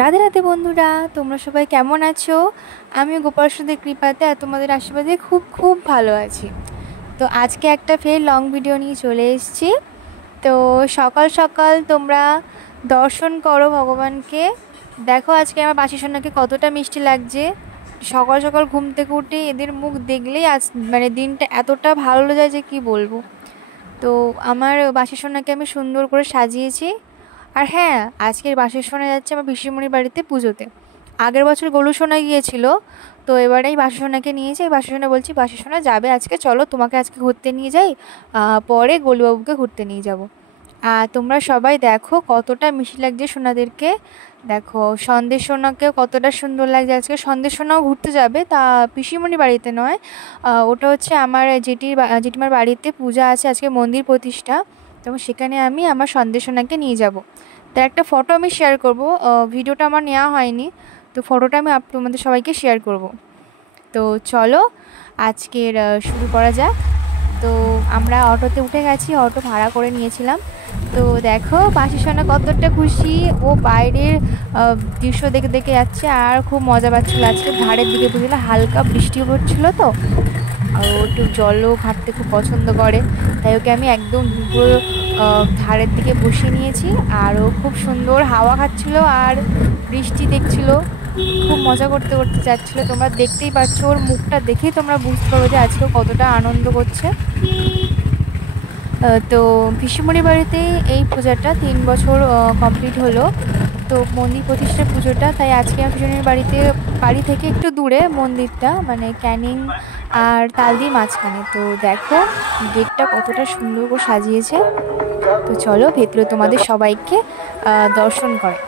রাধে রাধে বন্ধুরা, তোমরা সবাই কেমন আছো? আমি গোপাল সোনাদের কৃপাতে আর তোমাদের আশীর্বাদে খুব খুব ভালো আছি। তো আজকে একটা ফের লং ভিডিও নিয়ে চলে এসেছি। তো সকাল সকাল তোমরা দর্শন করো ভগবানকে। দেখো আজকে আমার বাসি সোনাকে কতটা মিষ্টি লাগছে। সকাল সকাল ঘুম থেকে উঠে এদের মুখ দেখলেই আজ দিনটা এতটা ভালো যায় যে কি বলবো। তো আমার বাসি সোনাকে আমি সুন্দর করে সাজিয়েছি। আর হ্যাঁ, আজকের বাসি সোনা যাচ্ছে আমার পিসিমণির বাড়িতে পুজোতে। আগের বছর গোলু সোনা গিয়েছিল, তো এবারে এই বাসি সোনাকে নিয়েছে। এই বাসি সোনা বলছি, বাসি সোনা যাবে আজকে, চলো তোমাকে আজকে ঘুরতে নিয়ে যাই, পরে গোলুবাবুকে ঘুরতে নিয়ে যাব। আর তোমরা সবাই দেখো কতটা মিষ্টি লাগছে সোনাদেরকে। দেখো সন্দেশ সোনাকেও কতটা সুন্দর লাগছে। আজকে সন্দেশ সোনাও ঘুরতে যাবে, তা পিসিমণি বাড়িতে নয়, ওটা হচ্ছে আমার জেঠিমার বাড়িতে পূজা আছে আজকে, মন্দির প্রতিষ্ঠা। তো সেখানে আমি আমার সন্দেশ সোনাকে নিয়ে যাব। তার একটা ফটো আমি শেয়ার করব। ভিডিওটা আমার নেওয়া হয়নি, তো ফটোটা আমি তোমাদের সবাইকে শেয়ার করব। তো চলো আজকের শুরু করা যাক। তো আমরা অটোতে উঠে গেছি, অটো ভাড়া করে নিয়েছিলাম। তো দেখো বাসি সোনা কতটা খুশি, ও বাইরের দৃশ্য দেখে দেখে যাচ্ছে আর খুব মজা পাচ্ছিল। আজকে ধারের দিকে বুঝলে হালকা বৃষ্টি পড়ছিল, তো আর ও একটু জলও ঘাটতে খুব পছন্দ করে, তাই ওকে আমি একদম পুরো ধারের দিকে বসিয়ে নিয়েছি। আর ও খুব সুন্দর হাওয়া খাচ্ছিল আর বৃষ্টি দেখছিল, খুব মজা করতে করতে যাচ্ছিলো। তোমরা দেখতেই পাচ্ছ, ওর মুখটা দেখেই তোমরা বুঝতে পারো যে আজকে কতটা আনন্দ করছে। তো পিসিমণির বাড়িতে এই পূজাটা 3 বছর কমপ্লিট হলো। তো মন্দির প্রতিষ্ঠার পুজোটা, তাই আজকে আমার পিসিমণির বাড়ি থেকে একটু দূরে মন্দিরটা, ক্যানিং আর তালদির মাঝখানে। তো দেখো গেটটা কতটা সুন্দর করে সাজিয়েছে। তো চলো ভেতরে তোমাদের সবাইকে দর্শন করে।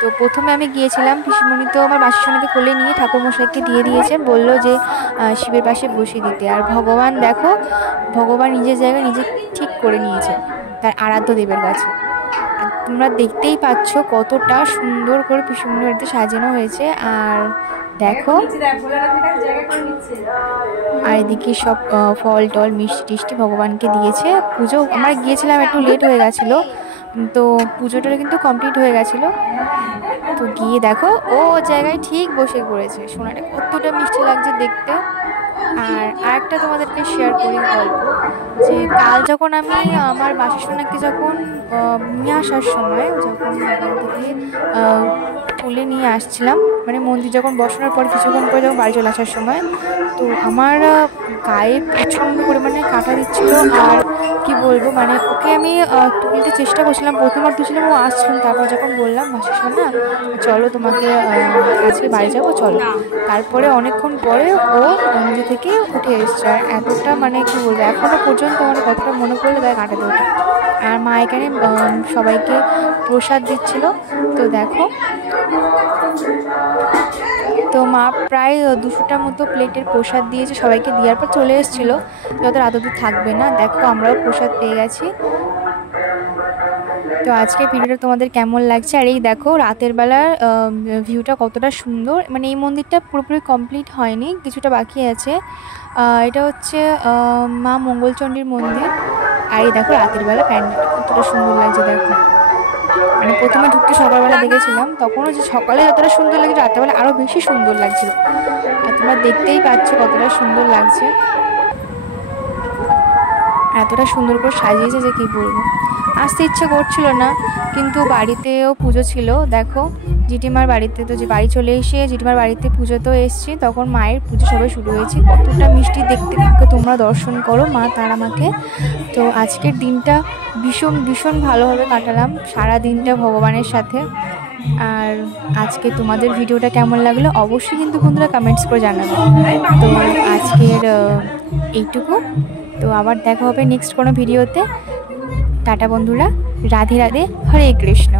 তো প্রথমে আমি গিয়েছিলাম, পিসিমণি তো আমার বাসি সোনাকে কোলে নিয়ে ঠাকুরমশাইকে দিয়ে দিয়েছে, বললো যে শিবের পাশে বসিয়ে দিতে। আর ভগবান দেখো, ভগবান নিজের জায়গায় নিজে ঠিক করে নিয়েছে তার আরাধ্য দেবের কাছে। আর তোমরা দেখতেই পাচ্ছ কতটা সুন্দর করে পিসিমণির বাড়িতে সাজানো হয়েছে। আর দেখো, আর এদিকে সব ফল টল মিষ্টি টিষ্টি ভগবানকে দিয়েছে। পুজো আমরা গিয়েছিলাম, একটু লেট হয়ে গেছিলো, তো পুজোটা কিন্তু কমপ্লিট হয়ে গেছিলো। তো গিয়ে দেখো ও জায়গায় ঠিক বসে পড়েছে, সোনাটা কতটা মিষ্টি লাগছে দেখতে। আর আরেকটা তোমাদেরকে শেয়ার করি গল্প, যে কাল যখন আমি আমার বাসি সোনাকে যখন নিয়ে আসার সময়, যখন থেকে তুলে নিয়ে আসছিলাম, মন্দির যখন বসানোর পর কিছুক্ষণ পরে যখন বাড়ি চলে আসার সময়, তো আমার গায়ে প্রচণ্ড পরিমাণে কাটা দিচ্ছিল। আর কি বলবো, ওকে আমি তুলতে চেষ্টা করছিলাম, প্রথমবার তুলছিলাম, ও আসছিলাম। তারপর যখন বললাম বাসি সোনা চলো তোমাকে আজকে বাড়ি যাবো চলো, তারপরে অনেকক্ষণ পরে ও নিজে থেকে উঠে এসছে। আর এতটা কি বলবো, এখনও পর্যন্ত আমার কতটা মনে পড়লে গায়ে কাটাতে ওঠে। আর মা এখানে সবাইকে প্রসাদ দিচ্ছিল। তো দেখো, তো মা প্রায় 200টার মতো প্লেটের প্রসাদ দিয়েছে সবাইকে, দেওয়ার পর চলে এসেছিলো, যত রাত অবধি থাকবে না। দেখো আমরাও প্রসাদ পেয়ে গেছি। তো আজকের ভিডিওটা তোমাদের কেমন লাগছে? আর এই দেখো রাতের বেলার ভিউটা কতটা সুন্দর। এই মন্দিরটা পুরোপুরি কমপ্লিট হয়নি, কিছুটা বাকি আছে। এটা হচ্ছে মা মঙ্গলচণ্ডীর মন্দির। আর এই দেখো রাতের বেলা প্যান্ডেলটা কতটা সুন্দর লাগছে। দেখো প্রথমে ঢুকতে সকালবেলা দেখেছিলাম, তখনও যে সকালে যতটা সুন্দর লাগছে, রাতেরবেলা আরও বেশি সুন্দর লাগছিল। আর তোমরা দেখতেই পাচ্ছ কতটা সুন্দর লাগছে, এতটা সুন্দর করে সাজিয়েছে যে কী বলবো। আসতে ইচ্ছে করছিল না, কিন্তু বাড়িতেও পুজো ছিল। দেখো জেঠিমার বাড়িতে, তো যে বাড়ি চলে এসে জেঠিমার বাড়িতে পুজোতেও এসেছি, তখন মায়ের পুজো সবাই শুরু হয়েছে। কতটা মিষ্টি দেখতে, মাকে তোমরা দর্শন করো, মা তারা মাকে। তো আজকের দিনটা ভীষণ ভীষণ ভালোভাবে কাটালাম, সারা দিনটা ভগবানের সাথে। আর আজকে তোমাদের ভিডিওটা কেমন লাগলো অবশ্যই কিন্তু বন্ধুরা কমেন্টস করে জানাবে। তো আজকের এইটুকু, তো আবার দেখা হবে নেক্সট কোনো ভিডিওতে। টাটা বন্ধুরা, রাধে রাধে, হরে কৃষ্ণ।